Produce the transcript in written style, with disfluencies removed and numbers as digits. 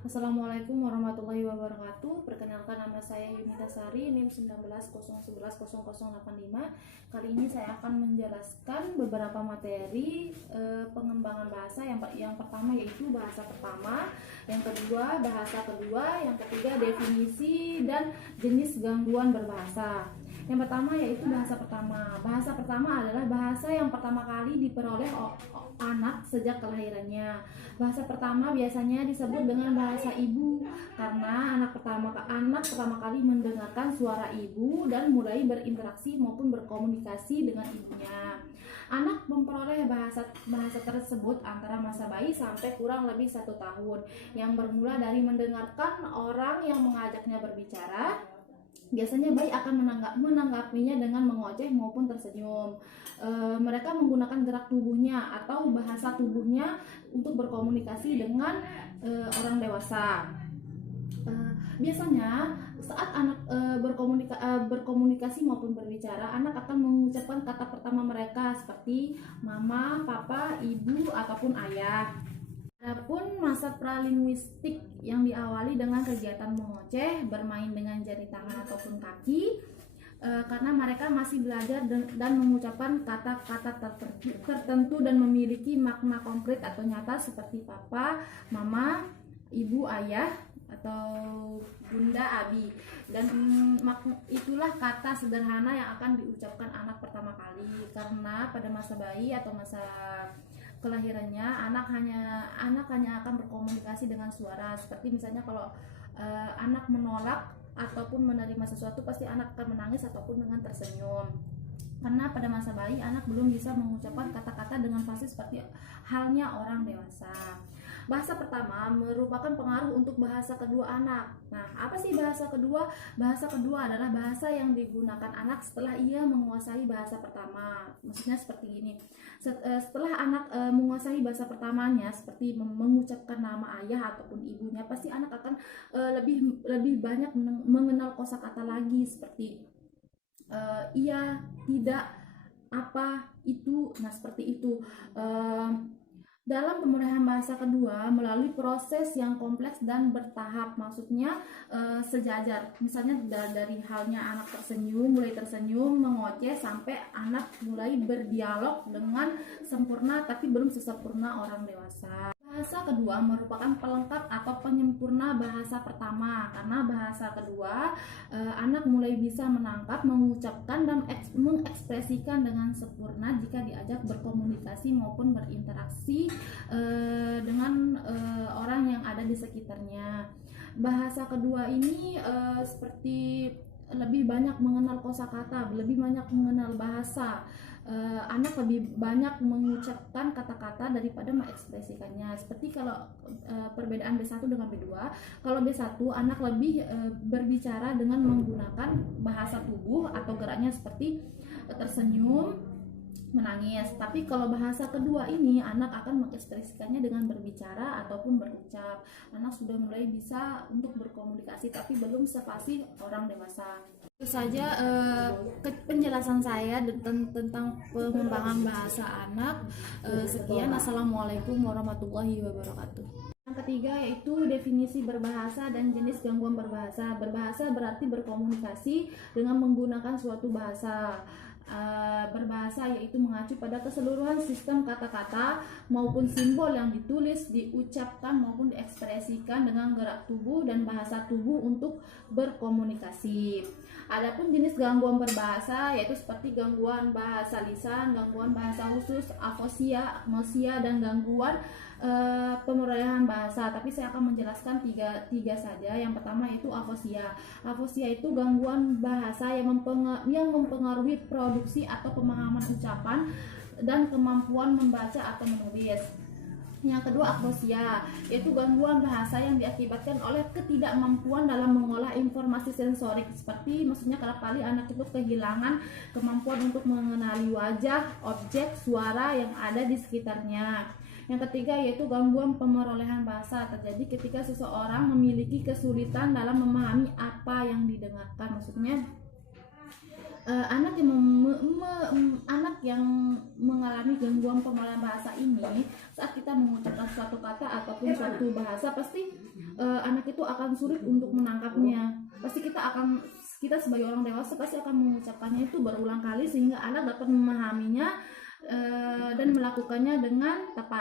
Assalamualaikum warahmatullahi wabarakatuh. Perkenalkan, nama saya Yunita Sari, NIM 1901110085. Kali ini saya akan menjelaskan beberapa materi pengembangan bahasa. Yang pertama yaitu bahasa pertama, yang kedua bahasa kedua, yang ketiga definisi dan jenis gangguan berbahasa. Yang pertama yaitu bahasa pertama. Bahasa pertama adalah bahasa yang pertama kali diperoleh anak sejak kelahirannya. Bahasa pertama biasanya disebut dengan bahasa ibu karena anak pertama kali mendengarkan suara ibu dan mulai berinteraksi maupun berkomunikasi dengan ibunya. Anak memperoleh bahasa tersebut antara masa bayi sampai kurang lebih 1 tahun, yang bermula dari mendengarkan orang yang mengajaknya berbicara. Biasanya bayi akan menanggapinya dengan mengoceh maupun tersenyum. Mereka menggunakan gerak tubuhnya atau bahasa tubuhnya untuk berkomunikasi dengan orang dewasa. Biasanya saat anak berkomunikasi maupun berbicara, anak akan mengucapkan kata pertama mereka seperti mama, papa, ibu, ataupun ayah. Adapun masa pralinguistik yang diawali dengan kegiatan mengoceh, bermain dengan jari tangan ataupun kaki, karena mereka masih belajar dan mengucapkan kata-kata tertentu dan memiliki makna konkret atau nyata seperti papa, mama, ibu, ayah, atau bunda, abi. Dan itulah kata sederhana yang akan diucapkan anak pertama kali, karena pada masa bayi atau masa kelahirannya anak hanya akan berkomunikasi dengan suara. Seperti misalnya kalau anak menolak ataupun menerima sesuatu, pasti anak akan menangis ataupun dengan tersenyum. Karena pada masa bayi anak belum bisa mengucapkan kata-kata dengan fasih seperti halnya orang dewasa. Bahasa pertama merupakan pengaruh untuk bahasa kedua anak. Nah, apa sih bahasa kedua? Bahasa kedua adalah bahasa yang digunakan anak setelah ia menguasai bahasa pertama. Maksudnya seperti ini. Setelah anak menguasai bahasa pertamanya, seperti mengucapkan nama ayah ataupun ibunya, pasti anak akan lebih banyak mengenal kosakata lagi seperti iya, tidak, apa, itu. Nah, seperti itu. Dalam pemulihan bahasa kedua melalui proses yang kompleks dan bertahap, maksudnya sejajar. Misalnya dari halnya anak mulai tersenyum, mengoceh, sampai anak mulai berdialog dengan sempurna tapi belum sesempurna orang dewasa. Bahasa kedua merupakan pelengkap atau penyempurna bahasa pertama, karena bahasa kedua anak mulai bisa menangkap, mengucapkan, dan mengekspresikan dengan sempurna jika diajak berkomunikasi maupun berinteraksi dengan orang yang ada di sekitarnya. Bahasa kedua ini seperti lebih banyak mengenal kosakata, lebih banyak mengenal bahasa. Anak lebih banyak mengucapkan kata-kata daripada mengekspresikannya. Seperti kalau perbedaan B1 dengan B2, kalau B1 anak lebih berbicara dengan menggunakan bahasa tubuh atau geraknya seperti tersenyum, menangis. Tapi kalau bahasa kedua ini anak akan mengekspresikannya dengan berbicara ataupun berucap. Anak sudah mulai bisa untuk berkomunikasi tapi belum sefasih orang dewasa. Itu saja penjelasan saya tentang pengembangan bahasa anak. Sekian, assalamualaikum warahmatullahi wabarakatuh. Yang ketiga yaitu definisi berbahasa dan jenis gangguan berbahasa. Berbahasa berarti berkomunikasi dengan menggunakan suatu bahasa. Berbahasa yaitu mengacu pada keseluruhan sistem kata-kata maupun simbol yang ditulis, diucapkan maupun diekspresikan dengan gerak tubuh dan bahasa tubuh untuk berkomunikasi. Adapun jenis gangguan berbahasa yaitu seperti gangguan bahasa lisan, gangguan bahasa khusus, afosia, agnosia, dan gangguan pemerolehan bahasa. Tapi saya akan menjelaskan tiga saja. Yang pertama yaitu afosia. Afosia itu gangguan bahasa yang mempengaruhi produksi atau pemahaman ucapan dan kemampuan membaca atau menulis. Yang kedua agnosia, yaitu gangguan bahasa yang diakibatkan oleh ketidakmampuan dalam mengolah informasi sensorik, seperti maksudnya kerap kali anak itu kehilangan kemampuan untuk mengenali wajah, objek, suara yang ada di sekitarnya. Yang ketiga yaitu gangguan pemerolehan bahasa, terjadi ketika seseorang memiliki kesulitan dalam memahami apa yang didengarkan. Maksudnya anak yang mengalami gangguan pengolahan bahasa ini, saat kita mengucapkan suatu kata ataupun suatu bahasa, pasti anak itu akan sulit untuk menangkapnya. Pasti kita sebagai orang dewasa pasti akan mengucapkannya itu berulang kali sehingga anak dapat memahaminya dan melakukannya dengan tepat.